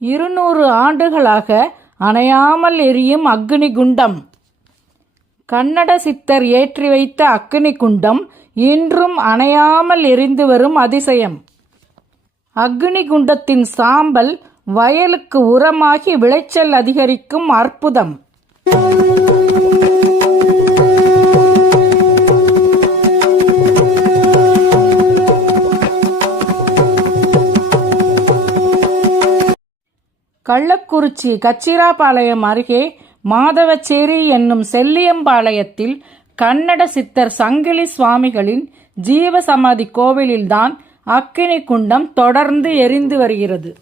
200 ஆண்டுகளாக அணையாமல் எரியும் அக்னி குண்டம். கன்னட சித்தர் ஏற்றி வைத்த அக்னி குண்டம் இன்றும் அணையாமல் எரிந்து வரும் அதிசயம். அக்னி குண்டத்தின் சாம்பல் வயலுக்கு உரமாகி விளைச்சல் அதிகரிக்கும் அற்புதம். கள்ளக்குறிச்சி கச்சிராபாளையம் அருகே மாதவச்சேரி என்னும் செல்லியம்பாளையத்தில் கன்னட சித்தர் சங்கிலி சுவாமிகளின் ஜீவசமாதி கோவிலில்தான் அக்கினி குண்டம் தொடர்ந்து எரிந்து வருகிறது.